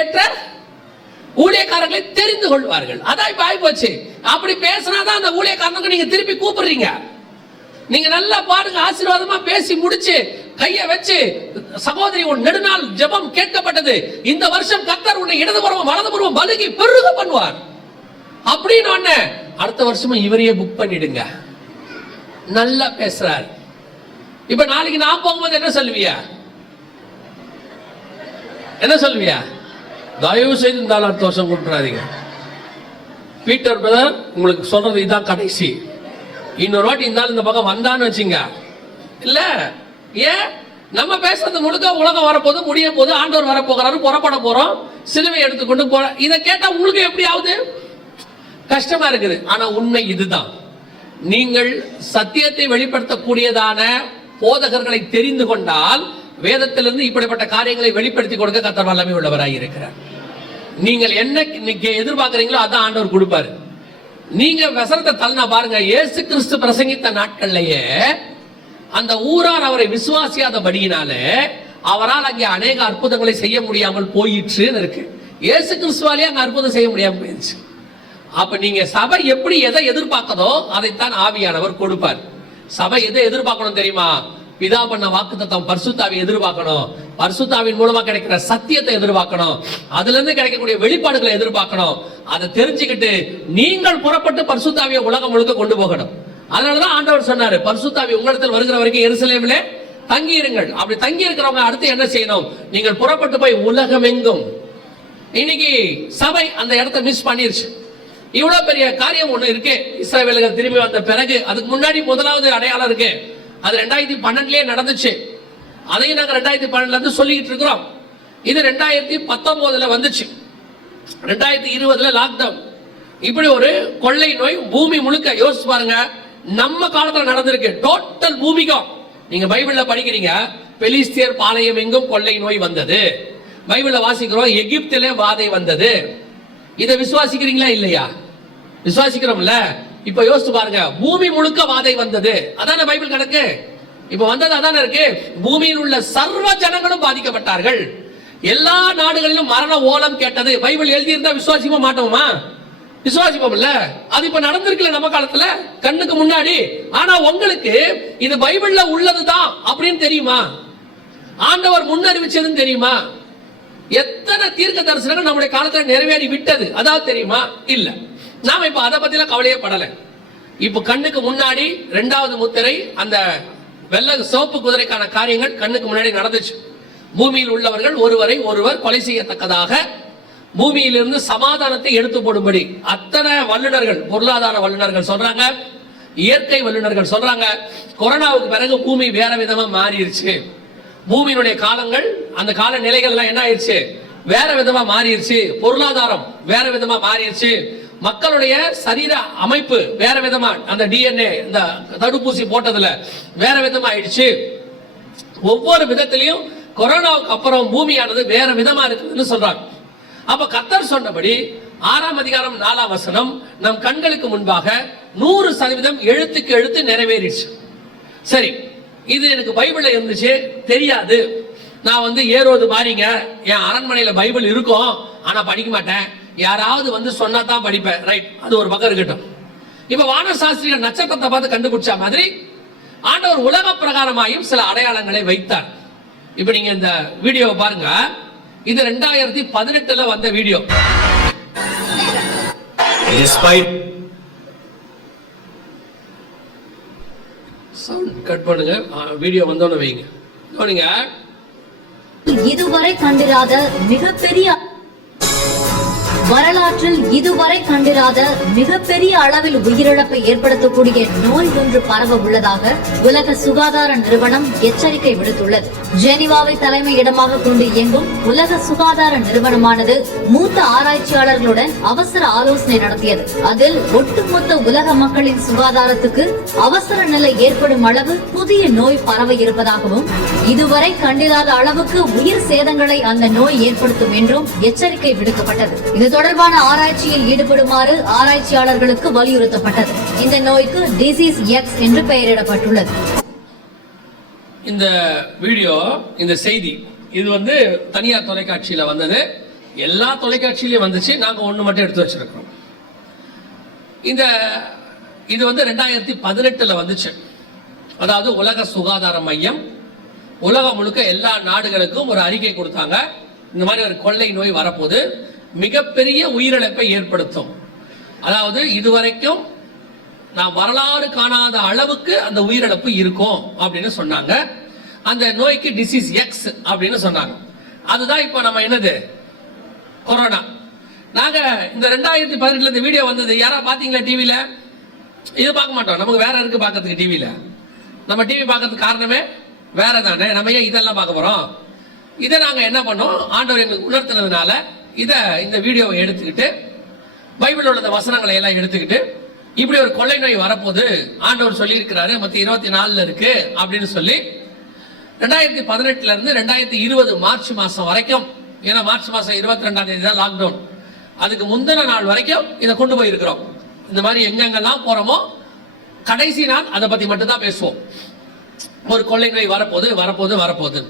ஏற்ற ஊழியக்காரர்களை தெரிந்து கொள்வார்கள். அதான் இப்ப ஆயிப்போச்சு. போச்சு அப்படி பேசினாதான் அந்த ஊழியக்காரனுக்கு நீங்க திருப்பி கூப்பிடுறீங்க. நீங்க நல்லா பாருங்க ஆசீர்வாதமா பேசி முடிச்சு கைய வச்சு சகோதரி உன் நெடுநாள் ஜெபம் கேட்கப்பட்டது. இந்த வருஷம் கத்தர் உன்னை இடதுபுறம் வலதுபுறம் பலுகி பெருக பண்ணுவார். அப்படின்னு உடனே அடுத்த வருஷமும் இவரையே புக் பண்ணிடுங்க. நல்லா பேசுறார். இப்ப நாளைக்கு நான் போகும்போது என்ன சொல்லுவியா? என்ன சொல்லுவியா? தயவு செய்து இந்த ஆள் அடுத்த வருஷம் கூப்பிடாதீங்க பீட்டர் பிரதர் உங்களுக்கு சொல்றது இதுதான் கடைசி. இன்னொரு வாட்டி இந்த ஆள் இந்த பக்கம் வந்தான்னு வச்சுங்க. இல்ல ஏன்? நம்ம பேசுறது முழுக்க உலகம் வரப்போது முடிய போது ஆண்டவர் வரப்போகிறாரு புறப்பட போறோம் சிலுவை எடுத்துக்கொண்டு போற இதை கேட்டா உங்களுக்கு எப்படி ஆகுது? கஷ்டமா இருக்குது. ஆனா உண்மை இதுதான். நீங்கள் சத்தியத்தை வெளிப்படுத்தக்கூடியதான போதகர்களை தெரிந்து கொண்டால் வேதத்திலிருந்து இப்படிப்பட்ட காரியங்களை வெளிப்படுத்தி கொடுக்க கத்தர் வல்லமை உள்ளவராக இருக்கிறார். நீங்கள் என்ன இன்னைக்கு எதிர்பார்க்கறீங்களோ அதான் ஆண்டவர் கொடுப்பாரு. நீங்க வசனத்தை தள்ளினா பாருங்க ஏசு கிறிஸ்து பிரசங்கித்த நாட்கள்லயே அந்த ஊரார் அவரை விசுவாசியாதபடியினாலே அவரால் அங்கே அநேக அற்புதங்களை செய்ய முடியாமல் போயிற்றுன்னு இருக்கு. ஏசு கிறிஸ்துவாலே அங்கே அற்புதம் செய்ய முடியாமல் போயிடுச்சு அப்ப நீங்க சபை எப்படி எதை எதிர்பார்க்கதோ அதைத்தான் ஆவியானவர் கொடுப்பார். சபை எதை எதிர்பார்க்கணும் தெரியுமா? பிதா பண்ண வாக்குத்தத்தம் பரிசுத்தாவை எதிர்பார்க்கணும். பரிசுத்தாவின் மூலமா கிடைக்கிற சத்தியத்தை எதிர்பார்க்கணும். அதுல இருந்து கிடைக்கக்கூடிய வெளிப்பாடுகளை எதிர்பார்க்கணும். அதை தெரிஞ்சுக்கிட்டு நீங்கள் புறப்பட்டு பரிசுத்தாவியை உலகம் முழுக்க கொண்டு போகணும். அதனாலதான் ஆண்டவர் சொன்னாரு பரிசுத்தாவி உங்களிடத்தில் வருகிற வரைக்கும் எருசலேமிலே தங்கி இருங்கள் அப்படி தங்கி இருக்கிறவங்க அடுத்து என்ன செய்யணும்? நீங்கள் புறப்பட்டு போய் உலகமெங்கும். இன்னைக்கு சபை அந்த இடத்த மிஸ் பண்ணிருச்சு. இவ்வளவு பெரிய காரியம் ஒண்ணு இருக்கு. இஸ்ரவேலர்கள் திரும்பி வந்த பிறகு அதுக்கு முன்னாடி முதலாவது அடையாளம் இருக்கு. அது ரெண்டாயிரத்தி பன்னெண்டுலேயே நடந்துச்சு. அதையும் நாங்கள் ரெண்டாயிரத்தி பன்னெண்டுல இருந்து சொல்லிட்டு இருக்கிறோம். இது ரெண்டாயிரத்தி பத்தொன்பதுல வந்துச்சு. ரெண்டாயிரத்தி இருபதுல லாக்டவுன் இப்படி ஒரு கொள்ளை நோய் பூமி முழுக்க யோசிச்சு பாருங்க நம்ம காலத்தில் நடந்திருக்கு. டோட்டல் பூமிக்கும் நீங்க பைபிள்ல படிக்கிறீங்க பெலிஸ்தியர் பாளையம் எங்கும் கொள்ளை நோய் வந்தது. பைபிள்ல வாசிக்கிறோம் எகிப்திலே வாதை வந்தது. இதை விசுவாசிக்கிறீங்களா இல்லையா? விசுவாசிக்கிறோம்ல. இப்ப யோசிச்சு பாருங்க பூமி முழுக்க வாதை வந்தது. அதானே பைபிள் கணக்கு? இப்ப வந்தது அதானே இருக்கு? பூமியில் உள்ள சர்வ ஜனங்களும் பாதிக்கப்பட்டார்கள். எல்லா நாடுகளிலும் மரண ஓலம் கேட்டது. பைபிள் எழுதியிருந்தா விசுவாசிக்க மாட்டோமா? விசுவாசிப்போம்ல அது இப்ப நடந்திருக்குல்ல நம்ம காலத்துல? கண்ணுக்கு முன்னாடி. ஆனா உங்களுக்கு இது பைபிள்ல உள்ளதுதான் அப்படின்னு தெரியுமா? ஆண்டவர் முன்னறிவிச்சதுன்னு தெரியுமா? எத்தனை தீர்க்க தரிசனங்கள் நம்முடைய காலத்துல நிறைவேறி விட்டது. அதாவது தெரியுமா? இல்லை. நாம இப்ப அதை பத்திலாம் கவலையே படலை. இப்ப கண்ணுக்கு முன்னாடி ரெண்டாவது முத்திரை அந்த வெள்ள சிவப்பு குதிரைக்கான காரியங்கள் கண்ணுக்கு முன்னாடி நடந்துச்சு. பூமியில் உள்ளவர்கள் ஒருவரை ஒருவர் கொலை செய்யத்தக்கதாக பூமியிலிருந்து சமாதானத்தை எடுத்து போடும்படி அத்தனை வல்லுனர்கள் பொருளாதார வல்லுனர்கள் சொல்றாங்க இயற்கை வல்லுநர்கள் சொல்றாங்க கொரோனாவுக்கு பிறகு பூமி வேற விதமா மாறிடுச்சு பூமியினுடைய காலங்கள் அந்த கால நிலைகள்லாம் என்ன ஆயிடுச்சு வேற விதமா மாறிடுச்சு பொருளாதாரம் வேற விதமா மாறிடுச்சு மக்களுடைய சரீர அமைப்பு வேற விதமா அந்த டிஎன்ஏ இந்த தடுப்பூசி போட்டதுல வேற விதமா ஆயிடுச்சு. ஒவ்வொரு விதத்திலையும் கொரோனாவுக்கு அப்புறம் பூமியானது வேற விதமா இருக்குதுன்னு சொல்றாங்க. அப்ப கத்தர் சொன்னபடி ஆறாம் அதிகாரம் நாலாம் வசனம் நம் கண்களுக்கு முன்பாக நூறு சதவீதம் எழுத்துக்கு எழுத்து நிறைவேறிடுச்சு. சரி இது எனக்கு பைபிள்ல இருந்துச்சு தெரியாது. நான் வந்து ஏறுவது மாறிங்க. என் அரண்மனையில பைபிள் இருக்கும் ஆனா படிக்க மாட்டேன். யாராவது வந்து சொன்னா தான் படிப்பேன். ரைட் அது ஒரு பக்கம் இருக்கட்டும். இப்ப வான சாஸ்திரிகள் நட்சத்திரத்தை பார்த்து கண்டுபிடிச்ச மாதிரி ஆண்டவர் உலக பிரகாரமாயும் சில அடையாளங்களை வைத்தார். இப்ப நீங்க இந்த வீடியோவை பாருங்க. இது ரெண்டாயிரத்தி பதினெட்டுல வந்த வீடியோ. Despite சவுண்ட் கட் பண்ணுங்க. வீடியோ வந்தோன்னு வைங்க. இதுவரை கண்டிராத மிகப்பெரிய வரலாற்றில் இதுவரை கண்டிராத மிகப்பெரிய அளவில் உயிரிழப்பை ஏற்படுத்தக்கூடிய நோய் ஒன்று பரவ உள்ளதாக உலக சுகாதார நிறுவனம் எச்சரிக்கை விடுத்துள்ளது. ஜெனிவாவை தலைமை இடமாக கொண்டு இயங்கும் உலக சுகாதார நிறுவனமானது மூத்த ஆராய்ச்சியாளர்களுடன் அவசர ஆலோசனை நடத்தியது. அதில் ஒட்டுமொத்த உலக மக்களின் சுகாதாரத்துக்கு அவசர நிலை ஏற்படும் அளவு புதிய நோய் பரவ இருப்பதாகவும் இதுவரை கண்டிராத அளவுக்கு உயிர் சேதங்களை அந்த நோய் ஏற்படுத்தும் என்றும் எச்சரிக்கை விடுக்கப்பட்டது. இது தொடர்பான ஆராய்ச்சியில் ஈடுபடுமாறு ஆராய்ச்சியாளர்களுக்கு வலியுறுத்தப்பட்டது. இந்த நோய்க்கு டிசீஸ் எக்ஸ் என்று பெயரிடப்பட்டுள்ளது. இந்த வீடியோ இந்த செய்தி இது வந்து தனியார் தொலைக்காட்சியில வந்தது. எல்லா தொலைக்காட்சியிலையும் வந்துச்சு. நாங்க ஒண்ணு மட்டும் எடுத்து வச்சிருக்கிறோம். இந்த இது வந்து ரெண்டாயிரத்தி பதினெட்டுல வந்துச்சு. அதாவது உலக சுகாதார மையம். உலகம் முழுக்க எல்லா நாடுகளுக்கும் ஒரு அறிக்கை கொடுத்தாங்க. இந்த மாதிரி ஒரு கொள்ளை நோய் வரப்போது மிகப்பெரிய உயிரிழப்பை ஏற்படுத்தும். அதாவது இதுவரைக்கும் நான் வரலாறு காணாத அளவுக்கு அந்த உயிரிழப்பு இருக்கும் அப்படின்னு சொன்னாங்க. அந்த நோய்க்கு டிசீஸ் எக்ஸ் அப்படின்னு சொன்னாங்க. அதுதான் இப்போ நம்ம என்னது? கொரோனா. நாங்க இந்த ரெண்டாயிரத்தி பதினெட்டுல இந்த வீடியோ வந்தது யாரா பாத்தீங்களா டிவியில இது பார்க்க மாட்டோம். நமக்கு வேற இருக்கு பார்க்கறதுக்கு டிவியில நம்ம டிவி பார்க்கறதுக்கு காரணமே வேற தானே நம்ம ஏன் இதெல்லாம் பார்க்க போறோம்? இதை நாங்க என்ன பண்ணோம்? ஆண்டவர் எங்களுக்கு உணர்த்தினதுனால இதை இந்த வீடியோவை எடுத்துக்கிட்டு பைபிள் உள்ள வசனங்களை எல்லாம் எடுத்துக்கிட்டு இப்படி ஒரு கொள்ளை நோய் வரப்போது ஆண்டவர் சொல்லி இருக்கிறாரு இருபத்தி நாலுல இருக்கு அப்படின்னு சொல்லி ரெண்டாயிரத்தி பதினெட்டுல இருந்து ரெண்டாயிரத்தி இருபது மார்ச் மாசம் வரைக்கும் ஏன்னா மார்ச் மாசம் இருபத்தி ரெண்டாம் தேதி தான் லாக்டவுன் அதுக்கு முந்தின நாள் வரைக்கும் இதை கொண்டு போயிருக்கிறோம். இந்த மாதிரி எங்கெங்கெல்லாம் போறோமோ கடைசி நாள் அதை பத்தி மட்டும் தான் பேசுவோம். ஒரு கொள்ளை நோய் வரப்போகுது வரப்போகுது வரப்போகுது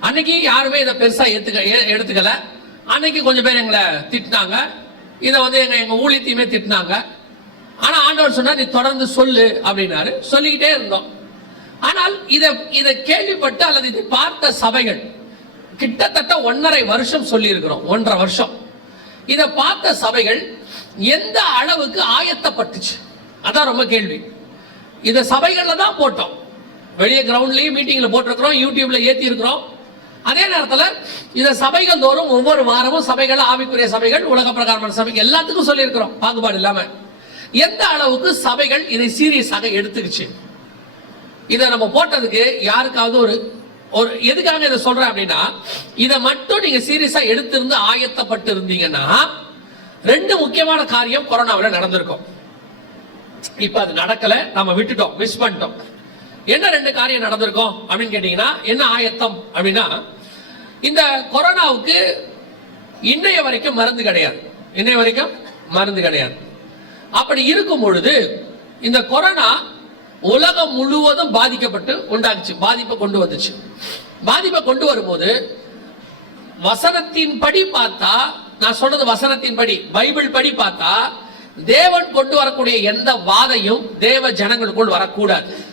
அன்னைக்கு யாருமே இதை பெருசா ஏத்துக்க ஏ- எடுத்துக்கல. அன்னைக்கு கொஞ்சம் பேர் எங்களை திட்டினாங்க. இதை வந்து எங்க எங்க ஊழியத்தையுமே திட்டினாங்க. ஆனா ஆண்டவர் சொன்னார் நீ தொடர்ந்து சொல்லு அப்படின்னாரு. சொல்லிக்கிட்டே இருந்தோம். ஆனால் இதை இதை கேள்விப்பட்டு அல்லது இதை பார்த்த சபைகள் கிட்டத்தட்ட ஒன்றரை வருஷம் சொல்லி இருக்கிறோம் ஒன்றரை வருஷம். இதை பார்த்த சபைகள் எந்த அளவுக்கு ஆயத்தப்பட்டுச்சு? அதான் ரொம்ப கேள்வி. இதை சபைகளில் தான் போட்டோம். வெளியே கிரவுண்ட்லேயும் மீட்டிங்கில் போட்டிருக்கிறோம் யூடியூப்ல ஏற்றி இருக்கிறோம் அதே நேரத்தில் இதை சபைகள் தோறும் ஒவ்வொரு வாரமும் சபைகள் ஆவிக்குரிய சபைகள் உலக பிரகாரமான சபைகள் எல்லாத்துக்கும் சொல்லியிருக்கிறோம். பாகுபாடு இல்லாம. எந்த அளவுக்கு சபைகள் இதை சீரியஸாக எடுத்துக்கிச்சு? இதை நம்ம போட்டதுக்கு யாருக்காவது ஒரு ஒரு எதுக்காக இதை சொல்றேன் அப்படின்னா இதை மட்டும் நீங்க சீரியஸா எடுத்திருந்து ஆயத்தப்பட்டு இருந்தீங்கன்னா ரெண்டு முக்கியமான காரியம் கொரோனாவில் நடந்திருக்கும். இப்ப அது நடக்கல நம்ம விட்டுட்டோம் மிஸ் பண்ணிட்டோம். என்ன ரெண்டு காரியம் நடந்திருக்கும் அப்படின்னு கேட்டீங்கன்னா என்ன ஆயத்தம் அப்படின்னா இந்த கொரோனாவுக்கு இன்றைய வரைக்கும் மருந்து கிடையாது. இன்றைய வரைக்கும் மருந்து கிடையாது. அப்படி இருக்கும் பொழுது இந்த கொரோனா உலகம் முழுவதும் பாதிக்கப்பட்டு உண்டாக்குச்சு பாதிப்பை கொண்டு வந்துச்சு. பாதிப்பை கொண்டு வரும்போது வசனத்தின் படி பார்த்தா நான் சொல்றது வசனத்தின் படி பைபிள் படி பார்த்தா தேவன் கொண்டு வரக்கூடிய எந்த வாதையும் தேவ ஜனங்களுக்குள் வரக்கூடாது.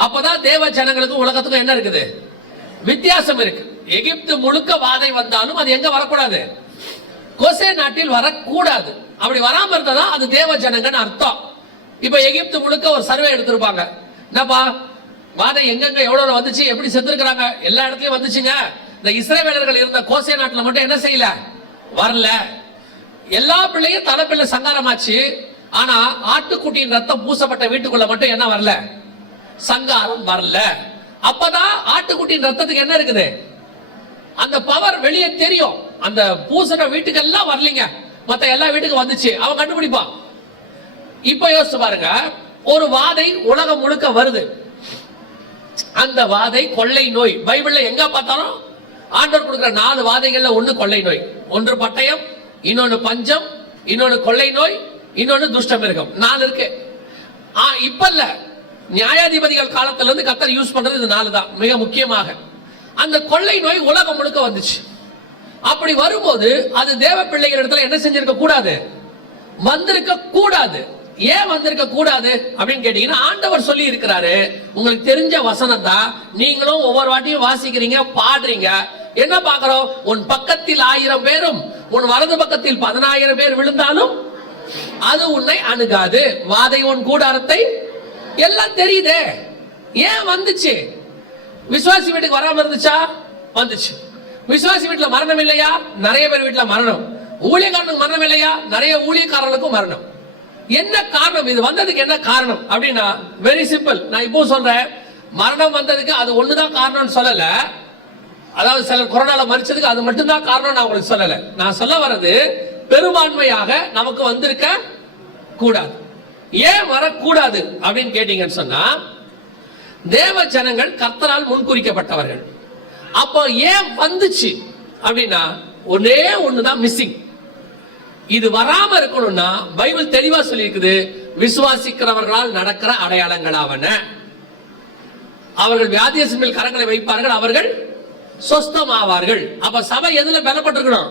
அப்பதான் தேவ ஜனங்களுக்கும் உலகத்துக்கும் என்ன இருக்குது? வித்தியாசம் இருக்கு. எகிப்து முழுக்க வாதை வந்தாலும் அது எங்க வரக்கூடாது? கொசே நாட்டில் வரக்கூடாது. அப்படி வராம இருந்தா அது தேவ ஜனங்கன்னு அர்த்தம். இப்ப எகிப்து முழுக்க ஒரு சர்வே எடுத்திருப்பாங்க. என்னப்பா வாதை எங்கெங்க எவ்வளவு வந்துச்சு எப்படி செத்துருக்காங்க எல்லா இடத்துலயும் வந்துச்சுங்க. இந்த இஸ்ரேவேலர்கள் இருந்த கோசே நாட்டுல மட்டும் என்ன செய்யல? வரல. எல்லா பிள்ளையும் தலைப்பிள்ளை சங்காரமாச்சு. ஆனா ஆட்டுக்குட்டியின் ரத்தம் பூசப்பட்ட வீட்டுக்குள்ள மட்டும் என்ன வரல? சங்காரம் வரல. அப்பதான் ஆட்டுக்குட்டியின் ரத்தத்துக்கு என்ன இருக்குது? அந்த பவர் வெளியே தெரியும். அந்த பூசண வீட்டுக்கெல்லாம் வரலீங்க. மத்த எல்லா வீட்டுக்கும் வந்துச்சு. அவன் கண்டுபிடிப்பான். இப்ப யோசிச்சு பாருங்க. ஒரு வாதை உலகம் முழுக்க வருது. அந்த வாதை கொள்ளை நோய். பைபிள்ல எங்க பார்த்தாலும் ஆண்டவர் கொடுக்கிற நாலு வாதைகள்ல ஒண்ணு கொள்ளை நோய். ஒன்று பட்டயம் இன்னொன்னு பஞ்சம் இன்னொன்னு கொள்ளை நோய் இன்னொன்னு துஷ்டமிருகம். நாலு இருக்கு. ஆ, இப்ப இல்ல. நியாயாதிபதிகள் காலத்திலிருந்து கத்தர் யூஸ் பண்றது இது நாலு தான் மிக முக்கியமாக. அந்த கொள்ளை நோய் உலகம் முழுக்க வந்துச்சு. அப்படி வரும்போது அது தேவ பிள்ளைகள் இடத்துல என்ன செஞ்சிருக்க கூடாது? வந்திருக்க கூடாது. ஏன் வந்திருக்க கூடாது அப்படின்னு கேட்டீங்கன்னா ஆண்டவர் சொல்லி இருக்கிறாரு உங்களுக்கு தெரிஞ்ச வசனம் தான். நீங்களும் ஒவ்வொரு வாட்டியும் வாசிக்கிறீங்க பாடுறீங்க. என்ன பாக்குறோம் உன் பக்கத்தில் ஆயிரம் பேரும் உன் வலது பக்கத்தில் பதினாயிரம் பேர் விழுந்தாலும் அது உன்னை அணுகாது. வாதை உன் கூடாரத்தை எல்லாம் தெரியுதே. ஏன் வந்துச்சு? விசுவாசி வீட்டுக்கு வராம இருந்துச்சா? வந்துச்சு. விசுவாசி வீட்டுல மரணம் இல்லையா? நிறைய பேர் வீட்டுல மரணம். ஊழியக்காரனுக்கு மரணம் இல்லையா? நிறைய ஊழியக்காரர்களுக்கும் மரணம். என்ன காரணம்? இது வந்ததுக்கு என்ன காரணம்? அப்படின்னா வெரி சிம்பிள் நான் இப்போ சொல்றேன். மரணம் வந்ததுக்கு அது ஒண்ணுதான் காரணம்னு சொல்லல. அதாவது சிலர் கொரோனால மறிச்சதுக்கு அது மட்டும்தான் காரணம் நான் உங்களுக்கு சொல்லல. நான் சொல்ல வர்றது பெரும்பான்மையாக நமக்கு வந்திருக்க கூடாது. ஏன் வரக்கூடாது அப்படின்னு கேட்டீங்கன்னு சொன்னா தேவ ஜனங்கள் கர்த்தரால் முன்குறிக்கப்பட்டவர்கள். அப்போ ஏன் வந்துச்சு அப்படின்னா ஒன்னே ஒண்ணுதான் மிஸ்ஸிங் இது வராம இருக்கணும்னா பைபிள் தெளிவா சொல்லியிருக்குது விசுவாசிக்கிறவர்களால் நடக்கிற அடையாளங்களாவன அவர்கள் வியாதியசின் கரங்களை வைப்பார்கள் அவர்கள் சொஸ்தமாவார்கள். அப்ப சபை எதுல பலப்பட்டிருக்கணும்?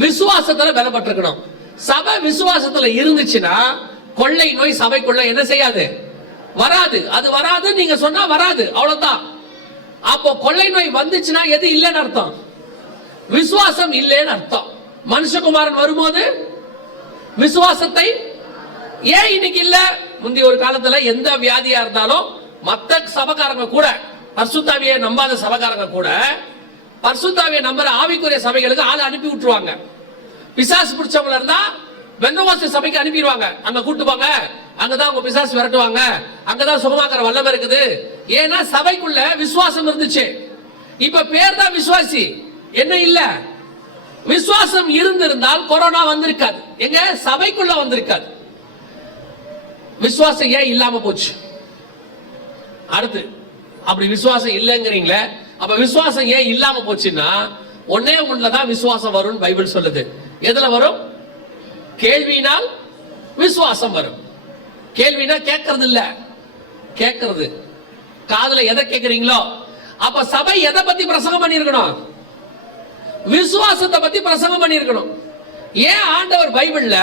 விசுவாசத்துல பலப்பட்டிருக்கணும். சபை விசுவாசத்துல இருந்துச்சுன்னா கொள்ளை நோய் சபைக்குள்ள என்ன செய்யாது? வராது. அது வராது நீங்க சொன்னா வராது. அவ்வளவுதான். அப்போ கொள்ளை நோய் வந்துச்சுன்னா எது இல்லைன்னு அர்த்தம்? விசுவாசம் இல்லைன்னு அர்த்தம். மனுஷகுமாரன் வரும்போது விசுவாசத்தை ஏன் இன்னைக்கு இல்ல? முந்தைய ஒரு காலத்துல எந்த வியாதியா இருந்தாலும் மத்த சபகாரங்க கூட பர்சுத்தாவியை நம்பாத சபகாரங்க கூட பர்சுத்தாவியை நம்புற ஆவிக்குரிய சபைகளுக்கு ஆள் அனுப்பி விட்டுருவாங்க. பிசாசு பிடிச்சவங்கள இருந்தா பெந்தவாசி சபைக்கு அனுப்பிடுவாங்க. அங்க கூட்டு போங்க அங்கதான் உங்க பிசாசு விரட்டுவாங்க. அங்கதான் சுகமாக்குற வல்லமை இருக்குது. ஏன்னா சபைக்குள்ள விசுவாசம் இருந்துச்சு. இப்ப பேர் தான் விசுவாசி. என்ன இல்ல? விசுவாசம் இருந்திருந்தால் கொரோனா வந்திருக்காது. எங்க? சபைக்குள்ள வந்திருக்காது. விசுவாசம் ஏன் இல்லாம போச்சு? அடுத்து அப்படி விசுவாசம் இல்லைங்கிறீங்களே அப்ப விசுவாசம் ஏன் இல்லாம போச்சுன்னா ஒன்னே ஒண்ணுலதான் விசுவாசம் வரும்னு பைபிள் சொல்லுது. எதுல வரும்? கேள்வினால் விசுவாசம் வரும். கேள்வினா கேட்கறது இல்ல கேட்கறது. காதல எதை கேட்கறீங்களோ? அப்ப சபை எதை பத்தி பிரசங்கம் பண்ணிருக்கணும் விசுவாசத்தை பத்தி பிரசங்கம் பண்ணிருக்கணும் ஏன் ஆண்டவர் பைபிள்ல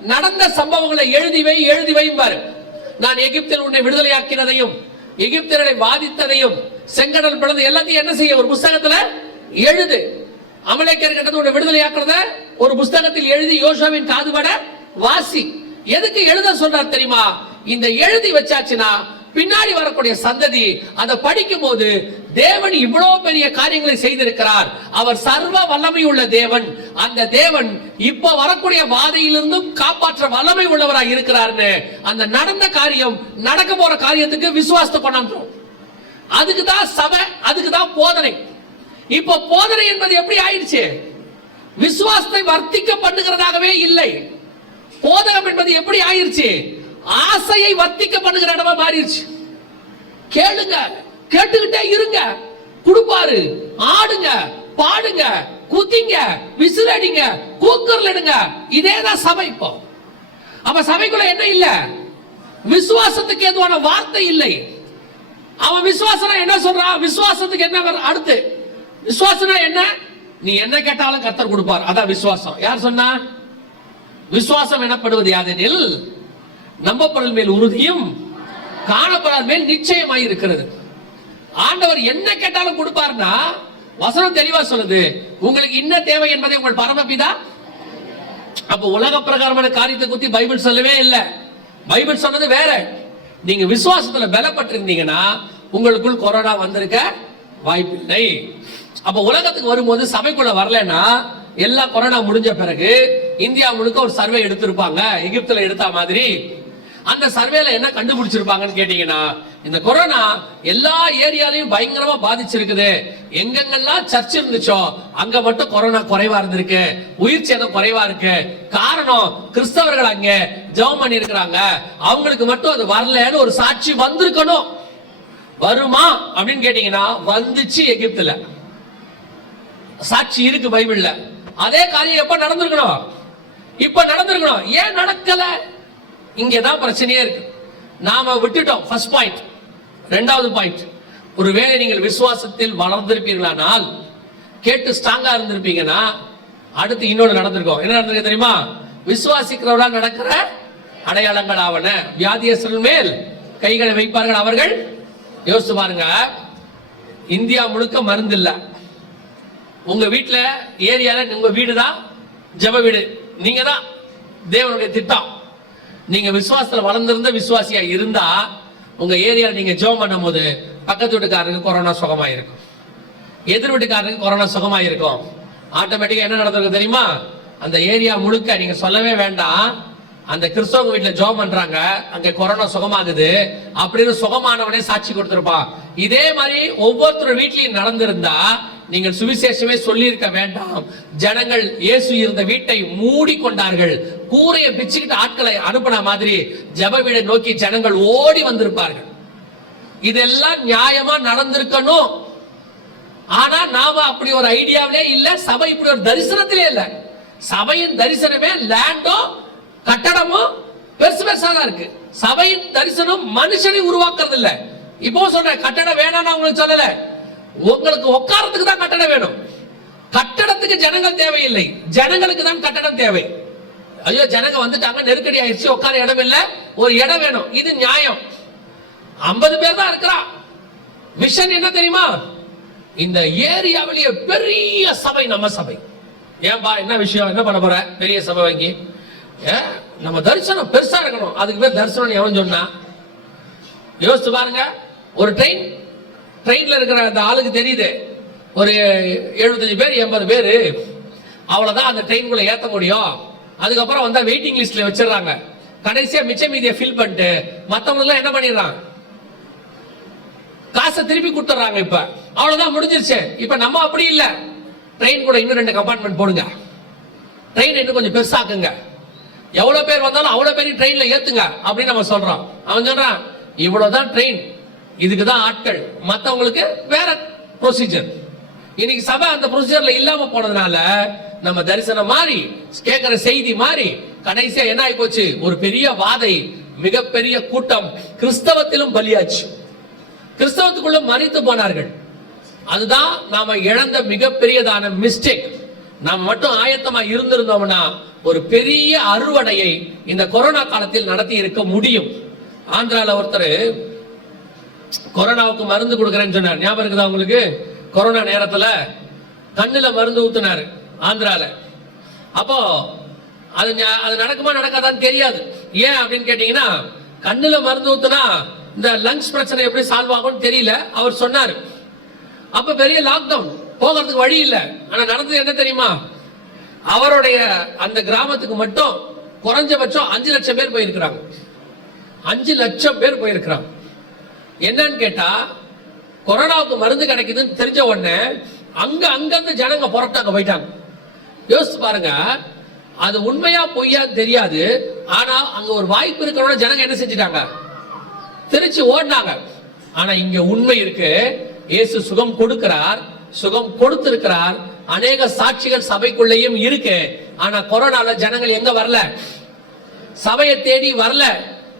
நடந்த சம்பவங்களை எழுதி வை எழுதி வைம்பாரு நான் எகிப்தில் உன்னை விடுதலையாக்கினதையும் எகிப்தியர்களை வாதித்ததையும் செங்கடல் பிளந்து எல்லாத்தையும் என்ன செய்ய? ஒரு புஸ்தகத்துல எழுது. அமலேக்கர் கட்டத்தோட விடுதலையாக்குறத ஒரு புஸ்தகத்தில் எழுதி யோசோவின் காதுபட வாசி. எதுக்கு எழுத சொல்றார் தெரியுமா? இந்த எழுதி வச்சாச்சுன்னா பின்னாடி வரக்கூடிய சந்ததி அதை படிக்கும் போது தேவன் இவ்வளவு பெரிய காரியங்களை செய்திருக்கிறார். அவர் சர்வ வல்லமை உள்ள தேவன். அந்த தேவன் இப்ப வரக்கூடிய வாதையிலிருந்தும் காப்பாற்ற வல்லமை உள்ளவராக இருக்கிறார்னு அந்த நடந்த காரியம் நடக்க போற காரியத்துக்கு விசுவாசத்தை கொண்டாந்துரும். அதுக்கு தான் சபை அதுக்கு தான் போதனை. இப்போ போதனை என்பது எப்படி ஆயிடுச்சு? விசுவாசத்தை வர்த்திக்க பண்ணுகிறதாகவே இல்லை. போதகம் என்பது எப்படி ஆயிருச்சு ஆசையை வர்த்திக்க பண்ணுகிற இடமா மாறிடுச்சு. கேளுங்க கேட்டுக்கிட்டே இருங்க. கொடுப்பாரு ஆடுங்க பாடுங்க குதிங்க விசிலடிங்க கூக்கர்ல எடுங்க. இதேதான் சபை இப்போ. அப்ப சபைக்குள்ள என்ன இல்ல? விசுவாசத்துக்கு எதுவான வார்த்தை இல்லை. அவன் விசுவாசம் என்ன சொல்றான்? விசுவாசத்துக்கு என்ன அடுத்து விசுவாசம்னா என்ன? நீ என்ன கேட்டாலும் கத்தர் கொடுப்பார். அதான் விசுவாசம். யார் சொன்னா? விசுவாசம் எனப்படுவது யாதெனில் நம்பப்பொருள் மேல் உறுதியும் காணப்படாத மேல் நிச்சயமாய் இருக்கிறது. ஆண்டவர் என்ன கேட்டாலும் கொடுப்பார்னா வசனம் தெளிவா சொல்லுது. உங்களுக்கு என்ன தேவை என்பதை உங்கள் பரமபிதா அப்ப உலக பிரகாரமான காரியத்தை குறித்து பைபிள் சொல்லவே இல்ல. பைபிள் சொன்னது வேற. நீங்க விசுவாசத்துல பலப்பட்டிருந்தீங்கன்னா உங்களுக்குள் கொரோனா வந்திருக்க வாய்ப்பில்லை. அப்ப உலகத்துக்கு வரும்போது சபைக்குள்ள வரலன்னா எல்லா கொரோனா முடிஞ்ச பிறகு இந்தியா முழுக்க ஒரு சர்வே எடுத்திருப்பாங்க. எகிப்துல எடுத்த மாதிரி. அந்த சர்வேல என்ன கண்டுபிடிச்சிருப்பாங்கன்னு கேட்டீங்கன்னா இந்த கொரோனா எல்லா ஏரியாலையும் பயங்கரமா பாதிச்சிருக்குது. எங்கெங்கெல்லாம் சர்ச் இருந்துச்சோ அங்க மட்டும் கொரோனா குறைவா இருந்திருக்கு. உயிர் சேதம் குறைவா இருக்கு. காரணம் கிறிஸ்தவர்கள் அங்க ஜெபம் பண்ணி இருக்கிறாங்க அவங்களுக்கு மட்டும் அது வரலன்னு ஒரு சாட்சி வந்திருக்கணும். வருமா? அப்படின்னு கேட்டீங்கன்னா வந்துச்சு எகிப்துல. சாட்சி இருக்கு பைபிள்ல. அதே காரியம் எப்ப நடந்திருக்கணும்? இப்ப நடந்திருக்கணும். ஏன் நடக்கல? இங்கதான் பிரச்சனையே இருக்கு. நாம விட்டுட்டோம். ஃபர்ஸ்ட் பாயிண்ட் ரெண்டாவது பாயிண்ட் ஒருவேளை நீங்கள் விசுவாசத்தில் வளர்ந்திருப்பீர்களானால் கேட்டு ஸ்ட்ராங்கா இருந்திருப்பீங்கன்னா அடுத்து இன்னொன்று நடந்திருக்கும். என்ன நடந்திருக்கு தெரியுமா? விசுவாசிக்கிறவர்களால் நடக்கிற அடையாளங்கள் ஆவன. வியாதியஸ்தர்கள் மேல் கைகளை வைப்பார்கள் அவர்கள். யோசிச்சு பாருங்க. இந்தியா முழுக்க மருந்து இல்லை. உங்க வீட்டில் ஏரியால உங்க வீடு தான் ஜெப வீடு. நீங்க தான் தேவனுடைய திட்டம். நீங்க விசுவாசத்துல வளர்ந்திருந்த விசுவாசியா இருந்தா உங்க ஏரியால நீங்க ஜெபம் பண்ணும்போது பக்கத்து வீட்டுக்காரருக்கு கொரோனா சுகமா இருக்கும் எதிர் வீட்டுக்காரருக்கு கொரோனா சுகமா இருக்கும் ஆட்டோமேட்டிக்கா என்ன நடந்திருக்கு தெரியுமா? அந்த ஏரியா முழுக்க நீங்க சொல்லவே வேண்டாம். அந்த கிறிஸ்தவங்க வீட்டுல ஜெபம் பண்றாங்க. அங்க கொரோனா சுகமாகுது. அப்படின்னு சுகமானவனே சாட்சி கொடுத்திருப்பான். இதே மாதிரி ஒவ்வொருத்தர் வீட்லயும் நடந்திருந்தா நீங்கள் சுவிசேஷமே சொல்லியிருக்க வேண்டாம். ஜனங்கள் இயேசு இருந்த வீட்டை மூடி கொண்டார்கள் கூரையை பிச்சுக்கிட்டு ஆட்களை அனுப்பின மாதிரி ஜப வீடை நோக்கி ஜனங்கள் ஓடி வந்திருப்பார்கள். இதெல்லாம் நியாயமா நடந்திருக்கணும். ஆனா நாம அப்படி ஒரு ஐடியாவிலே இல்ல சபை இப்படி ஒரு தரிசனத்திலே இல்ல. சபையின் தரிசனமே லேண்டும் கட்டடமும் பெருசு பெருசா தான் இருக்கு. சபையின் தரிசனம் மனுஷனை உருவாக்குறது இல்ல இப்போ சொல்ற கட்டடம் வேணாம்னு உங்களுக்கு சொல்லல. உங்களுக்கு உட்காரத்துக்கு தான் கட்டடம் வேணும். கட்டடத்துக்கு ஜனங்கள் தேவையில்லை. ஜனங்களுக்கு தான் கட்டடம் தேவை. ஐயோ ஜனங்க வந்துட்டாங்க நெருக்கடி ஆயிடுச்சு உட்கார இடம் இல்ல. ஒரு இடம் வேணும். இது நியாயம். ஐம்பது பேர் தான் இருக்கிறான். மிஷன் என்ன தெரியுமா? இந்த ஏரியாவிலேயே பெரிய சபை நம்ம சபை. ஏன்பா என்ன விஷயம்? என்ன பண்ண போற? பெரிய சபை வாங்கி. நம்ம தரிசனம் பெருசா இருக்கணும். அதுக்கு பேர் தரிசனம் எவன் சொன்னா? யோசிச்சு பாருங்க. ஒரு ட்ரெயின் ட்ரெயின்ல இருக்கிற அந்த ஆளுக்கு தெரியுது. ஒரு எழுபத்தஞ்சு பேர் எண்பது பேர். அவ்வளோதான் அந்த ட்ரெயின்குள்ள ஏற்ற முடியும். அதுக்கப்புறம் வந்தால் வெயிட்டிங் லிஸ்ட்ல வச்சிடுறாங்க. கடைசியாக மிச்ச மீதியை ஃபில் பண்ணிட்டு மற்றவங்களாம் என்ன பண்ணிடுறாங்க காசை திருப்பி கொடுத்துட்றாங்க இப்போ. அவ்வளோதான் முடிஞ்சிருச்சு. இப்போ நம்ம அப்படி இல்லை. ட்ரெயின் கூட இன்னும் ரெண்டு கம்பார்ட்மெண்ட் போடுங்க. ட்ரெயின் இன்னும் கொஞ்சம் பெருசாக்குங்க. எவ்வளோ பேர் வந்தாலும் அவ்வளோ பேரையும் ட்ரெயினில் ஏற்றுங்க அப்படின்னு நம்ம சொல்கிறோம் அவன் சொல்கிறான் இவ்வளோதான் ட்ரெயின் இதுக்கு தான் ஆட்கள். மற்றவங்களுக்கு வேற ப்ரொசீஜர் இன்னைக்கு சபை அந்த ப்ரொசீஜர்ல இல்லாம போனதுனால நம்ம தரிசனம் மாறி கேட்கிற செய்தி மாறி கடைசியா என்ன ஆகி போச்சு? ஒரு பெரிய வாதை மிகப்பெரிய கூட்டம் கிறிஸ்தவத்திலும் பலியாச்சு. கிறிஸ்தவத்துக்குள்ள மறித்து போனார்கள். அதுதான் நாம இழந்த மிகப்பெரியதான மிஸ்டேக் நாம் மட்டும் ஆயத்தமா இருந்திருந்தோம்னா ஒரு பெரிய அறுவடையை இந்த கொரோனா காலத்தில் நடத்தி இருக்க முடியும். ஆந்திரால ஒருத்தர் கொரோனாவுக்கு மருந்து கொடுக்குறேன்னு சொன்னார். ஞாபகம் இருக்குதா உங்களுக்கு? கொரோனா நேரத்தில் கண்ணில் மருந்து ஊத்துனாரு ஆந்திரால. அப்போ அது அது நடக்குமா நடக்காதான்னு தெரியாது. ஏன் அப்படின்னு கேட்டீங்கன்னா கண்ணில் மருந்து ஊத்துனா இந்த லங்ஸ் பிரச்சனை எப்படி சால்வ் ஆகும்னு தெரியல. அவர் சொன்னார். அப்ப பெரிய லாக்டவுன் போகிறதுக்கு வழி இல்லை. ஆனா நடந்தது என்ன தெரியுமா? அவருடைய அந்த கிராமத்துக்கு மட்டும் குறைஞ்சபட்சம் அஞ்சு லட்சம் பேர் போயிருக்கிறாங்க. அஞ்சு லட்சம் பேர் போயிருக்கிறாங்க. என்னன்னு கேட்டா கொரோனாவுக்கு மருந்து கிடைக்குதுன்னு தெரிஞ்ச உடனே அங்க அங்கிருந்து ஜனங்க புறப்பட்டாங்க போயிட்டாங்க. யோசிச்சு பாருங்க. அது உண்மையா பொய்யா தெரியாது. ஆனா அங்க ஒரு வாய்ப்பு இருக்கிறோட ஜனங்க என்ன செஞ்சிட்டாங்க? திருச்சி ஓடினாங்க. ஆனா இங்க உண்மை இருக்கு. இயேசு சுகம் கொடுக்கிறார். சுகம் கொடுத்திருக்கிறார். அநேக சாட்சிகள் சபைக்குள்ளேயும் இருக்கு. ஆனா கொரோனால ஜனங்கள் எங்க வரல? சபையை தேடி வரல.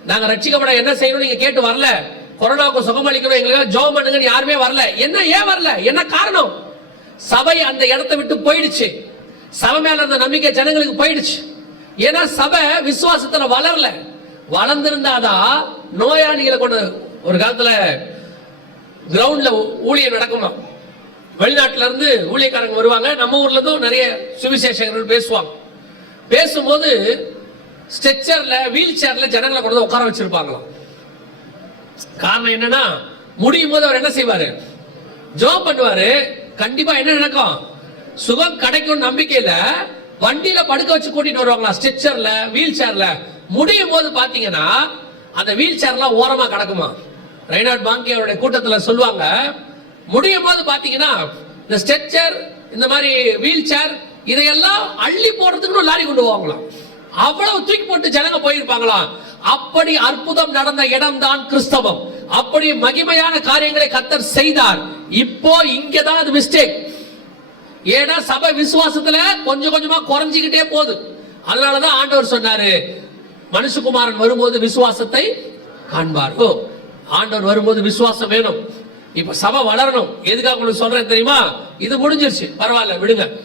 நாங்க ரட்சிக்கப்பட என்ன செய்யணும் நீங்க கேட்டு வரல. கொரோனாவுக்கு சுகம் அளிக்கணும் எங்களுக்கு ஜோம் பண்ணுங்கன்னு யாருமே வரல. என்ன ஏன் வரல? என்ன காரணம்? சபை அந்த இடத்தை விட்டு போயிடுச்சு. சபை மேல அந்த நம்பிக்கை ஜனங்களுக்கு போயிடுச்சு. ஏன்னா சபை விசுவாசத்துல வளரல. வளர்ந்திருந்தாதான் நோயாளிகளை கொண்டு ஒரு காலத்துல கிரவுண்ட்ல ஊழியர் நடக்குமா? வெளிநாட்டுல இருந்து ஊழியக்காரங்க வருவாங்க. நம்ம ஊர்ல இருந்தும் நிறைய சுவிசேஷகர்கள் பேசுவாங்க. பேசும்போது ஸ்ட்ரெச்சர்ல வீல் சேர்ல ஜனங்களை கொண்டு வந்து உட்கார வச்சிருப்பாங்களாம். காரணம் என்னன்னா முடியும் போது அவர் என்ன செய்வாரு? ஜோப் பண்ணுவாரு. கண்டிப்பா என்ன நடக்கும்? சுகம் கிடைக்கும் நம்பிக்கையில வண்டியில படுக்க வச்சு கூட்டிட்டு வருவாங்களா? ஸ்ட்ரெச்சர்ல வீல் சேர்ல முடியும் போது பாத்தீங்கன்னா அந்த வீல் சேர்லாம் ஓரமா கிடக்குமா? ரெய்னாட் பாங்கி அவருடைய கூட்டத்துல சொல்லுவாங்க. முடியும் போது பாத்தீங்கன்னா இந்த ஸ்ட்ரெச்சர் இந்த மாதிரி வீல் சேர் இதையெல்லாம் அள்ளி போடுறதுக்குன்னு லாரி கொண்டு போவாங்களாம். அவ்வளவு தூக்கி போட்டு ஜனங்க போயிருப்பாங்களாம் அப்படி அற்புதம் நடந்த இடம்தான் கிறிஸ்தவம். அப்படி மகிமையான காரியங்களை கத்தர் செய்தார். இப்போ இங்கதான் அது மிஸ்டேக் ஏன்னா சபை விசுவாசத்துல கொஞ்சம் கொஞ்சமா குறைஞ்சுக்கிட்டே போகுது. அதனாலதான் ஆண்டவர் சொன்னாரு மனுஷகுமாரன் வரும்போது விசுவாசத்தை காண்பார். ஓ ஆண்டவர் வரும்போது விசுவாசம் வேணும். இப்ப சபை வளரணும். எதுக்காக உங்களுக்கு சொல்றேன் தெரியுமா? இது முடிஞ்சிருச்சு. பரவாயில்ல விடுங்க.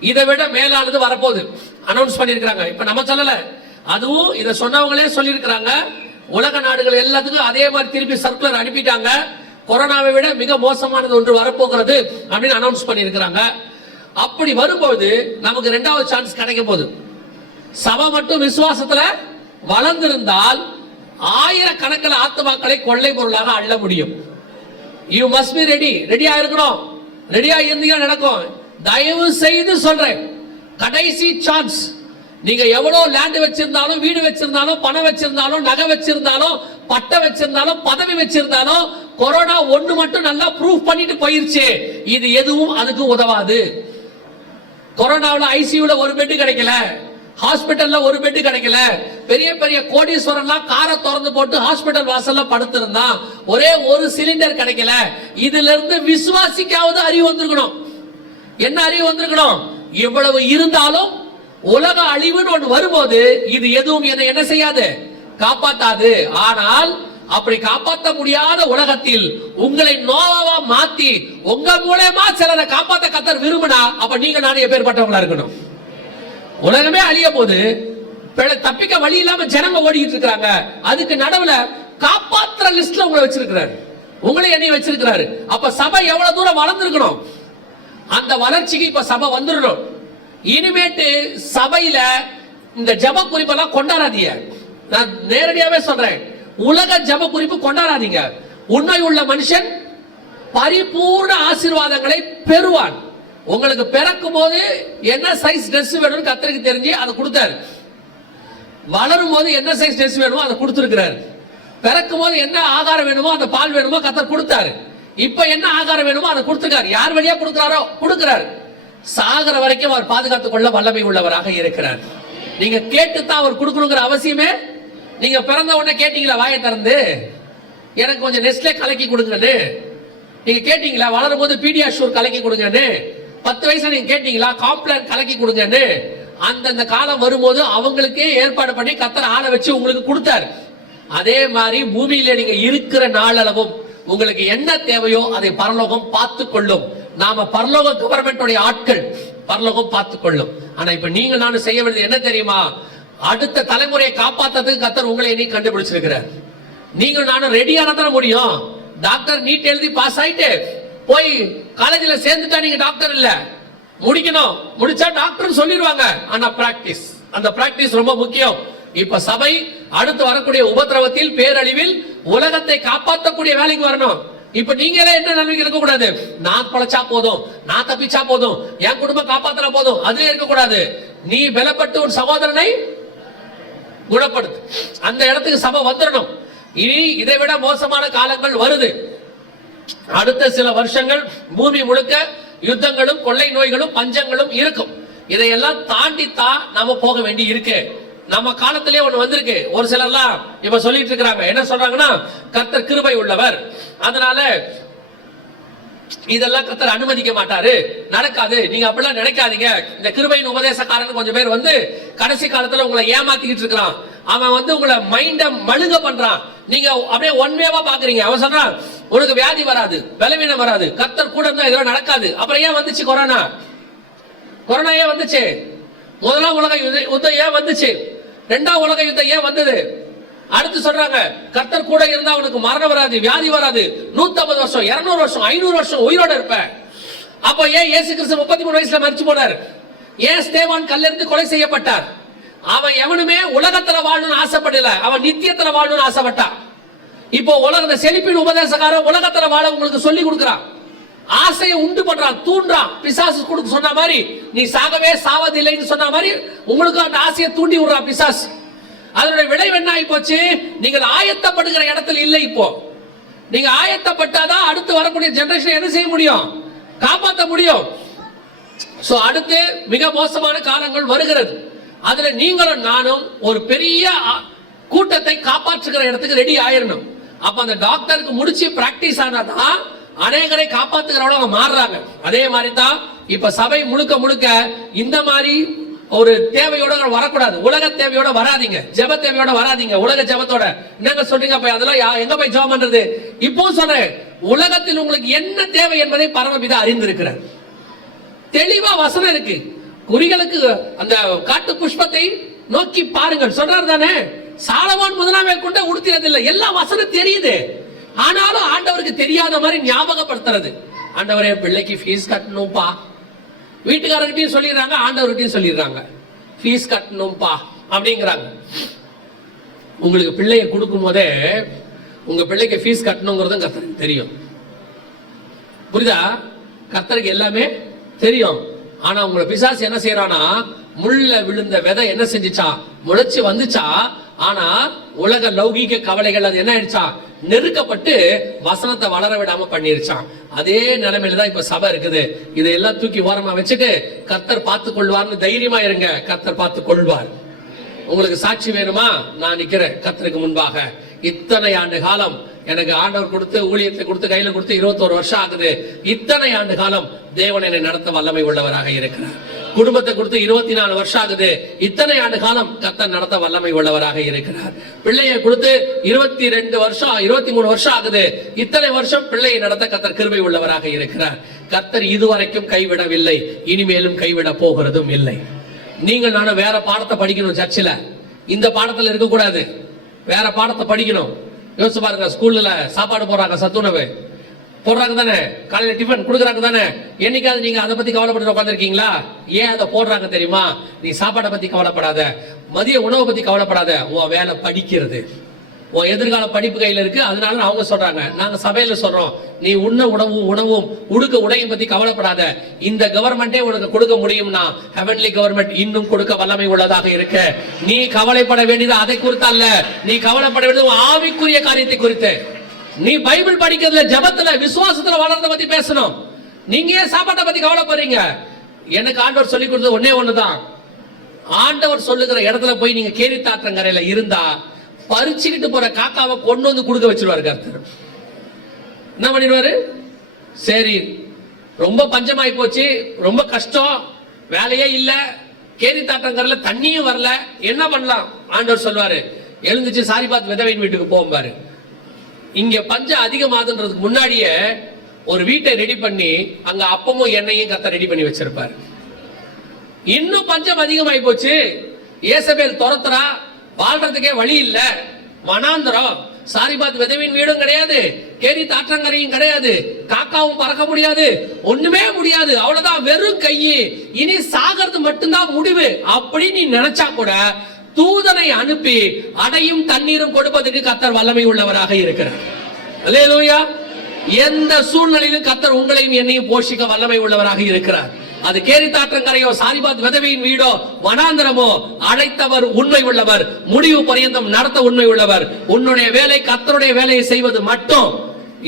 இதை விட மேலானது வரப்போகுது. அனௌன்ஸ் பண்ணியிருக்கிறாங்க. இப்போ நம்ம சொல்லலை. அதுவும் இதை சொன்னவங்களே சொல்லியிருக்கிறாங்க. உலக நாடுகள் எல்லாத்துக்கும் அதே மாதிரி திருப்பி சர்க்குலர் அனுப்பிட்டாங்க. கொரோனாவை விட மிக மோசமானது ஒன்று வரப்போகிறது அப்படின்னு அனௌன்ஸ் பண்ணியிருக்கிறாங்க. அப்படி வரும்போது நமக்கு ரெண்டாவது சான்ஸ் கிடைக்க போகுது. சபை மட்டும் விசுவாசத்துல வளர்ந்திருந்தால் ஆயிரக்கணக்கில் ஆத்மாக்களை கொள்ளை பொருளாக அள்ள முடியும். யூ மஸ்ட் பி ரெடி ரெடியா இருக்கணும். ரெடியா இருந்தீங்கன்னா நடக்கும். தயவு செய்து சொல்றேன். கடைசி சான்ஸ் நீங்க எவ்வளவு லேண்ட் வச்சிருந்தாலும் வீடு வச்சிருந்தாலும் பணம் வச்சிருந்தாலும் நகை வச்சிருந்தாலும் பட்டம் வச்சிருந்தாலும் பதவி வச்சிருந்தாலும் கொரோனா ஒண்ணு மட்டும் நல்லா ப்ரூஃப் பண்ணிட்டு போயிருச்சு. இது எதுவும் அதுக்கு உதவாது. கொரோனாவில் ஐசியூல ஒரு பெட் கிடைக்கல. ஹாஸ்பிட்டல்ல ஒரு பெட்டு கிடைக்கல. பெரிய பெரிய கோடீஸ்வரன்லாம் காரை திறந்து போட்டு ஹாஸ்பிட்டல் வாசல்ல படுத்திருந்தான் ஒரே ஒரு சிலிண்டர் கிடைக்கல. இதுல இருந்து விசுவாசிக்காவது அறிவு வந்திருக்கணும். என்ன அறிவு வந்திருக்கணும்? எவ்வளவு இருந்தாலும் உலக அழிவுன்னு ஒன்று வரும்போது இது எதுவும் என்னை என்ன செய்யாது? காப்பாத்தாது. ஆனால் அப்படி காப்பாற்ற முடியாத உலகத்தில் உங்களை நோவாவா மாத்தி உங்க மூலயமா சிலரை காப்பாத்த கத்தர் விரும்பினா அப்ப நீங்க நானே பேர்பட்டவங்களா இருக்கணும். உலகமே அழிய போது தப்பிக்க வழி இல்லாம ஜனங்க ஓடிக்கிட்டு இருக்காங்க அதுக்கு நடுவுல காப்பாத்துற லிஸ்ட்ல உங்களை வச்சிருக்கிறாரு. உங்களை என்னையும் வச்சிருக்கிறாரு. அப்ப சபை எவ்வளவு தூரம் வளர்ந்துருக்கணும்? அந்த வளர்ச்சிக்கு இப்ப சபை வந்துடணும். இனிமேட்டு சபையில இந்த ஜப குறிப்பெல்லாம் கொண்டாடாதீங்க. நான் நேரடியாவே சொல்றேன். உலக ஜப குறிப்பு கொண்டாடாதீங்க. உண்மை உள்ள மனுஷன் பரிபூர்ண ஆசீர்வாதங்களை பெறுவான். உங்களுக்கு பிறக்கும் போது என்ன சைஸ் ட்ரெஸ் வேணும்னு கத்தருக்கு தெரிஞ்சு அதை கொடுத்தாரு. வளரும் போது என்ன சைஸ் ட்ரெஸ் வேணுமோ அதை கொடுத்துருக்கிறாரு. பிறக்கும் போது என்ன ஆகாரம் வேணுமோ அந்த பால் வேணுமோ கத்தர் கொடுத்தாரு. இப்ப என்ன ஆகாரம் வேணுமோ அதை கொடுத்துருக்காரு. யார் வழியா கொடுக்குறாரோ? கொடுக்கிறாரு. சாகர வரைக்கும் அவர் பாதுகாத்துக் கொள்ள வல்லமை உள்ளவராக இருக்கிறார். நீங்க கேட்டுத்தான் அவர் கொடுக்கணுங்கிற அவசியமே? நீங்க பிறந்த உடனே கேட்டீங்களா வாயை திறந்து? எனக்கு கொஞ்சம் நெஸ்ட்லே கலக்கி கொடுங்கன்னு. நீங்க கேட்டீங்களா? வளரும் போது பீடியாஷூர் கலக்கி கொடுங்கன்னு. பத்து வயசுல நீங்க கேட்டீங்களா? காம்ப்ளான் கலக்கி கொடுங்கன்னு. அந்தந்த காலம் வரும்போது அவங்களுக்கே ஏற்பாடு பண்ணி கத்தர் ஆளை வச்சு உங்களுக்கு கொடுத்தாரு. அதே மாதிரி பூமியில நீங்க இருக்கிற நாளளவும் உங்களுக்கு என்ன தேவையோ அதை பரலோகம் பார்த்து கொள்ளும் நாம பரலோக கவர்மெண்டோடைய ஆட்கள் பரலோகம் பார்த்து கொள்ளும் ஆனா இப்ப நீங்க நானும் செய்ய வேண்டியது என்ன தெரியுமா? அடுத்த தலைமுறையை காப்பாத்துறதுக்கு கத்தர் உங்களை நீ கண்டுபிடிச்சிருக்கிறார். நீங்க நானும் ரெடியா தானே முடியும். டாக்டர் நீட் எழுதி பாஸ் ஆயிட்டு போய் காலேஜ்ல சேர்ந்துட்டா நீங்க டாக்டர் இல்ல. முடிக்கணும். முடிச்சா டாக்டர் சொல்லிடுவாங்க. ஆனா பிராக்டிஸ் அந்த பிராக்டிஸ் ரொம்ப முக்கியம். இப்ப சபை அடுத்து வரக்கூடிய உபத்திரவத்தில் பேரழிவில் உலகத்தை காப்பாற்றக்கூடிய வேலைக்கு வரணும். இப்ப நீங்களே என்ன நம்பிக்கை இருக்க கூடாது நான் பழச்சா போதும். நான் தப்பிச்சா போதும். என் குடும்பம் காப்பாத்தினா போதும். அதுல இருக்க கூடாது நீ பலப்பட்டு ஒரு சகோதரனை குணப்படுத்து. அந்த இடத்துக்கு சபை வந்துடணும் இனி இதை விட மோசமான காலங்கள் வருது. அடுத்த சில வருஷங்கள் பூமி முழுக்க யுத்தங்களும் கொள்ளை நோய்களும் பஞ்சங்களும் இருக்கும். இதையெல்லாம் தாண்டி தான் நாம போக வேண்டி இருக்கு நம்ம காலத்திலே ஒண்ணு வந்திருக்கு. ஒரு சிலர்லாம் இப்ப சொல்லிட்டு இருக்கிறாங்க. என்ன சொல்றாங்கன்னா கர்த்தர் கிருபை உள்ளவர். அதனால இதெல்லாம் கத்தர் அனுமதிக்க மாட்டாரு. நடக்காது. நீங்க அப்படிலாம் நினைக்காதீங்க. இந்த கிருபையின் உபதேசக்காரன் கொஞ்சம் பேர் வந்து கடைசி காலத்துல உங்களை ஏமாத்திக்கிட்டு இருக்கிறான். அவன் வந்து உங்களை மைண்ட மழுங்க பண்றான். நீங்க அப்படியே ஒன் வேவா பாக்குறீங்க. அவன் சொல்றான் உனக்கு வியாதி வராது. பலவீனம் வராது. கத்தர் கூட இருந்தா இதெல்லாம் நடக்காது. அப்புறம் ஏன் வந்துச்சு கொரோனா? கொரோனா ஏன் வந்துச்சு? முதலாம் உலக யுத்தம் ஏன் வந்துச்சு? ரெண்டாம் உலக யுத்தம் ஏன் வந்தது? அடுத்து சொல்றாங்க கர்த்தர் கூட இருந்தா அவனுக்கு மரணம் வராது வியாதி வராது. 150 வருஷம் 200 வருஷம் ஐநூறு வருஷம் உயிரோட இருப்ப அப்ப ஏன் இயேசு கிறிஸ்து முப்பத்தி மூணு வயசுல மறிச்சு போனார்? ஏன் ஸ்தேவான் கல்லிருந்து கொலை செய்யப்பட்டார்? அவன் எவனுமே உலகத்துல வாழணும்னு ஆசைப்படல. அவன் நித்தியத்துல வாழணும்னு ஆசைப்பட்டான். இப்போ உலக இந்த செழிப்பின் உபதேசக்காரன் உலகத்துல வாழ உங்களுக்கு சொல்லி கொடுக்குறான். ஆசையை உண்டு பண்றான் தூண்டுறான். பிசாசு கொடுக்க சொன்ன மாதிரி நீ சாகவே சாவதில்லைன்னு சொன்ன மாதிரி உங்களுக்கு அந்த ஆசையை தூண்டி விடுறான் பிசாசு. அதனுடைய விளைவு என்ன ஆகி போச்சு? நீங்கள் ஆயத்தப்படுகிற இடத்துல இல்லை இப்போ. நீங்க ஆயத்தப்பட்டாதான் அடுத்து வரக்கூடிய ஜெனரேஷன் என்ன செய்ய முடியும்? காப்பாற்ற முடியும். சோ அடுத்து மிக மோசமான காலங்கள் வருகிறது. அதுல நீங்களும் நானும் ஒரு பெரிய கூட்டத்தை காப்பாற்றுகிற இடத்துக்கு ரெடி ஆயிடணும் அப்ப அந்த டாக்டருக்கு முடிச்சு பிராக்டிஸ் ஆனாதான் அநேகரை காப்பாத்துகிறவங்க அவங்க மாறுறாங்க. அதே மாதிரி தான் இப்ப சபை முழுக்க முழுக்க இந்த மாதிரி ஒரு தேவையோட வரக்கூடாது. உலக தேவையோட வராதீங்க. ஜெப தேவையோட வராதீங்க. உலக ஜெபத்தோட. என்னங்க சொல்றீங்க போய் அதெல்லாம் யா- எங்க போய் ஜெபம் பண்றது? இப்போ சொல்றேன். உலகத்தில் உங்களுக்கு என்ன தேவை என்பதை பரமபிதா அறிந்திருக்கிறார். தெளிவா வசனம் இருக்கு. குறிகளுக்கு அந்த காட்டு புஷ்பத்தை நோக்கி பாருங்கள். சொல்றாரு தானே? சாலவான் முதலாம் மேற்கொண்ட உடுத்தினதில்லை. எல்லா வசனம் தெரியுது. ஆனாலும் ஆண்டவருக்கு தெரியாத மாதிரி ஞாபகப்படுத்துறது. ஆண்டவரே பிள்ளைக்கு ஃபீஸ் கட்டணும்ப்பா வீட்டுக்காரர்கிட்டயும் சொல்லிடுறாங்க ஆண்டவர்கிட்டயும் சொல்லிடுறாங்க. ஃபீஸ் கட்டணும்ப்பா அப்படிங்கிறாங்க. உங்களுக்கு பிள்ளைய கொடுக்கும் போதே உங்க பிள்ளைக்கு ஃபீஸ் கட்டணுங்கிறதும் கத்தருக்கு தெரியும். புரியுதா? கர்த்தருக்கு எல்லாமே தெரியும். ஆனா உங்களை பிசாசு என்ன செய்யறானா முள்ள விழுந்த விதை என்ன செஞ்சுச்சா? முளைச்சு வந்துச்சா? ஆனா உலக லௌகீக கவலைகள் அது என்ன ஆயிடுச்சா? நெருக்கப்பட்டு வசனத்தை வளர விடாம பண்ணிருச்சான் அதே நிலைமையில தான் இப்ப சபை இருக்குது. இதையெல்லாம் தூக்கி ஓரமா வச்சுட்டு கர்த்தர் பார்த்து கொள்வார்னு தைரியமா இருங்க. கர்த்தர் பார்த்து கொள்வார். உங்களுக்கு சாட்சி வேணுமா? நான் நிக்கிறேன். கர்த்தருக்கு முன்பாக. இத்தனை ஆண்டு காலம் எனக்கு ஆண்டவர் கொடுத்து ஊழியத்தை கொடுத்து கையில கொடுத்து இருபத்தோரு வருஷம் ஆகுது. இத்தனை ஆண்டு காலம் தேவன் என்னை நடத்த வல்லமை உள்ளவராக இருக்கிறார். குடும்பத்தை கொடுத்து இருபத்தி நாலு வருஷம் ஆகுது. இத்தனை ஆண்டு காலம் கத்தர் நடத்த வல்லமை உள்ளவராக இருக்கிறார். பிள்ளையை கொடுத்து இருபத்தி ரெண்டு வருஷம் இருபத்தி மூணு வருஷம் ஆகுது. இத்தனை வருஷம் பிள்ளையை நடத்த கத்தர் கிருபை உள்ளவராக இருக்கிறார். கத்தர் இதுவரைக்கும் கைவிடவில்லை. இனிமேலும் கைவிட போகிறதும் இல்லை. நீங்கள் நானும் வேற பாடத்தை படிக்கணும் சர்ச்சில். இந்த பாடத்துல இருக்கக்கூடாது. வேற பாடத்தை படிக்கணும். யோசிச்சு பாருங்க ஸ்கூல்ல சாப்பாடு போடுறாங்க சத்துணவு. போடுறாங்க தானே? காலையில டிஃபன் கொடுக்குறாங்க தானே? என்னைக்காவது நீங்க அதை பத்தி கவலைப்பட்டு உட்காந்துருக்கீங்களா ஏன் அதை போடுறாங்க தெரியுமா? நீ சாப்பாடை பத்தி கவலைப்படாத. மதிய உணவை பத்தி கவலைப்படாத. உன் வேலை படிக்கிறது. உன் எதிர்கால படிப்பு கையில் இருக்கு. அதனால அவங்க சொல்றாங்க. நாங்க சபையில சொல்றோம். நீ உண்ண உணவும் உணவும் உடுக்க உடையும் பத்தி கவலைப்படாத. இந்த கவர்மெண்டே உனக்கு கொடுக்க முடியும்னா ஹெவன்லி கவர்மெண்ட் இன்னும் கொடுக்க வல்லமை உள்ளதாக இருக்க. நீ கவலைப்பட வேண்டியது அதை குறித்து அல்ல. நீ கவலைப்பட வேண்டியது ஆவிக்குரிய காரியத்தை குறித்து. நீ பைபிள் படிக்கிறதுல ஜபத்துல விசுவாசத்துல வளர்ந்த பத்தி பேசணும். நீங்க ஏன் சாப்பாட்டை பத்தி கவலைப்படுறீங்க எனக்கு ஆண்டவர் சொல்லி கொடுத்தது ஒன்னே ஒண்ணுதான். ஆண்டவர் சொல்லுகிற இடத்துல போய் நீங்க கேரி தாற்றங்கரையில இருந்தா பறிச்சுக்கிட்டு போற காக்காவை கொண்டு வந்து கொடுக்க வச்சிருவாரு கருத்து என்ன பண்ணிடுவாரு? சரி ரொம்ப பஞ்சமாயி போச்சு ரொம்ப கஷ்டம் வேலையே இல்ல கேரி தாற்றங்கரையில தண்ணியும் வரல என்ன பண்ணலாம்? ஆண்டவர் சொல்வாரு எழுந்துச்சு சாரி பார்த்து விதவையின் வீட்டுக்கு போகும்பாரு. இங்க பஞ்சம் அதிகமாகுன்றதுக்கு முன்னாடியே ஒரு வீட்டை ரெடி பண்ணி அங்க அப்பமும் எண்ணெயும் கத்த ரெடி பண்ணி வச்சிருப்பாரு. இன்னும் பஞ்சம் அதிகமாயி போச்சு. ஏசபேல் துரத்துறா. வாழ்றதுக்கே வழி இல்ல. வனாந்தரம் சாரிபாத் விதவின் வீடும் கிடையாது. கேரி தாற்றங்கரையும் கிடையாது. காக்காவும் பறக்க முடியாது. ஒண்ணுமே முடியாது. அவ்வளவுதான் வெறும் கையி. இனி சாகிறது மட்டும்தான் முடிவு. அப்படின்னு நீ நினைச்சா கூட தூதனை அனுப்பி அடையும் தண்ணீரும் கொடுப்பதற்கு கத்தர் வல்லமை உள்ளவராக இருக்கிறார். அல்லேலூயா. எந்த சூழ்நிலையிலும் கத்தர் உங்களையும் என்னையும் போஷிக்க வல்லமை உள்ளவராக இருக்கிறார். அது கேரி தாற்றங்கரையோ சாரிபாத் விதவையின் வீடோ வனாந்தரமோ அழைத்தவர் உண்மை உள்ளவர் முடிவு பரியந்தம் நடத்த உண்மை உள்ளவர். உன்னுடைய வேலை கத்தருடைய வேலையை செய்வது மட்டும்.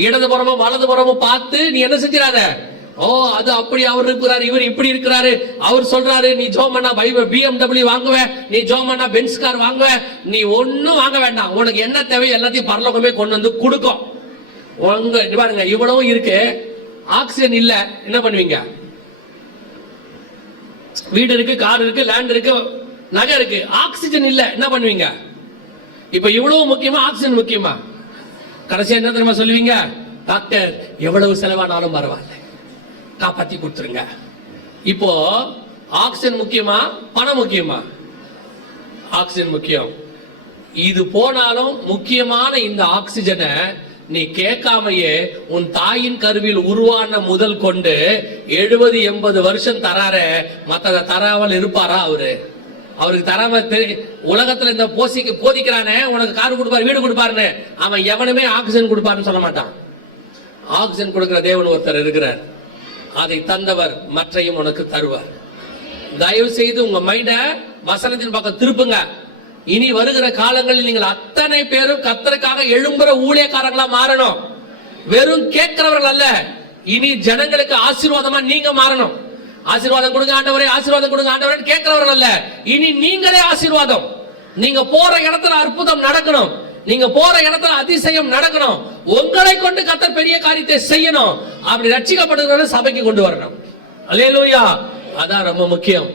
இடதுபுறமும் வலதுபுறமும் பார்த்து நீ என்ன செஞ்சிடாத ஓ அது அப்படி அவர் இருக்கிறாரு இவர் இப்படி இருக்கிறாரு. அவர் சொல்றாரு நீ ஜோமண்ணா பிஎம்டபிள்யூ வாங்குவ நீ ஜோமண்ணா பென்ஸ் கார் வாங்குவ நீ ஒன்னும் வாங்க வேண்டாம். உனக்கு என்ன தேவை எல்லாத்தையும் பரலோகமே கொண்டு வந்து கொடுக்கும் உங்க பாருங்க இவ்வளவும் இருக்கு. ஆக்சிஜன் இல்ல என்ன பண்ணுவீங்க? வீடு இருக்கு கார் இருக்கு லேண்ட் இருக்கு நகை இருக்கு. ஆக்சிஜன் இல்ல என்ன பண்ணுவீங்க? இப்ப இவ்வளவு முக்கியமா ஆக்சிஜன் முக்கியமா? கடைசியா என்ன தெரியுமா சொல்லுவீங்க? டாக்டர் எவ்வளவு செலவானாலும் பரவாயில்ல. காப்பாற்றி கொடுத்துருங்க. இப்போ ஆக்சிஜன் முக்கியமா? பணம் முக்கியமா? ஆக்சிஜன் முக்கியம். இது போனாலும் முக்கியமான இந்த ஆக்சிஜனை நீ கேட்காமையே உன் தாயின் கருவில் உருவான முதல் கொண்டு எழுபது எண்பது வருஷம் தரார. மற்றதை தராமல் இருப்பாரா அவரு? அவருக்கு தராம உலகத்துல இந்த போசிக்கு போதிக்கிறானே உனக்கு கார் கொடுப்பாரு வீடு கொடுப்பாருன்னு. அவன் எவனுமே ஆக்சிஜன் கொடுப்பாருன்னு சொல்ல மாட்டான். ஆக்சிஜன் கொடுக்கிற தேவன் ஒருத்தர் இருக்கிறார். அதை தந்தவர் மற்றையும் உனக்கு தருவார். தயவு செய்து உங்க மைண்ட வசனத்தின் பக்கம் திருப்புங்க. இனி வருகிற காலங்களில் நீங்கள் அத்தனை பேரும் கத்தருக்காக எழும்புற ஊழியக்காரங்களா மாறணும். வெறும் கேட்கிறவர்கள் அல்ல இனி ஜனங்களுக்கு ஆசீர்வாதமா நீங்க மாறணும். ஆசீர்வாதம் கொடுங்க ஆண்டவரே ஆசீர்வாதம் கொடுங்க ஆண்டவரே கேட்கிறவர்கள் அல்ல இனி நீங்களே ஆசீர்வாதம். நீங்க போற இடத்துல அற்புதம் நடக்கணும். நீங்க போற இடத்துல அதிசயம் நடக்கணும். உங்களை கொண்டு கத்தர் பெரிய காரியத்தை செய்யணும். அப்படி ரட்சிக்கப்படுகிற சபைக்கு கொண்டு வரணும். அல்லேலூயா. அதான் ரொம்ப முக்கியம்.